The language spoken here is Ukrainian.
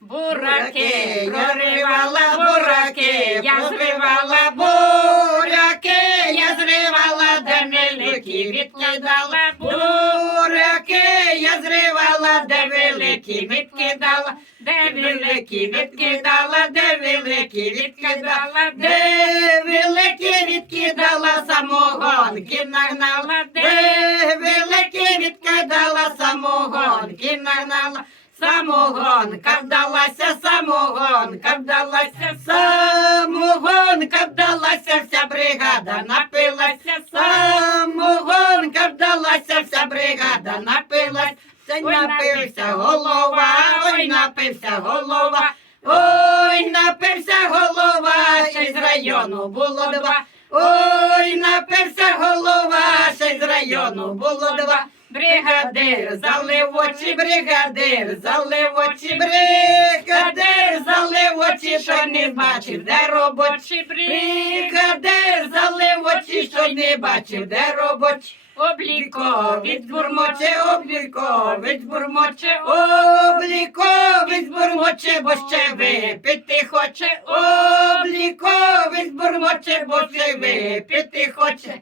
Бураки, проривала бураки, я зривала буряки, я зривала де великі, відкидала буряки, я зривала де великі, відкидала, де великі, відкидала, де великі, відкидала, де великі, відкидала самогонки, нагнала, де великі, відкидала самогонки, нагнала. Самогонка вдалася, самогонка вдалася, самогонка вдалася, вся бригада напилася, самогонка вдалася, вся бригада напилась, ой, напився голова, ой, напився голова, ой, напився голова, ще з району було два, ой, напився голова, ще з району було два. Бригадир залив очі, бригадир залив очі, бригадир залив очі, що не бачив, де робочі, бригадир залив очі, що не бачив, де робочі. Обліковець бурмоче, обліковець бурмоче, обліковець бурмоче, бо ще випити хоче, обліковець бурмоче, бо ще випити хоче.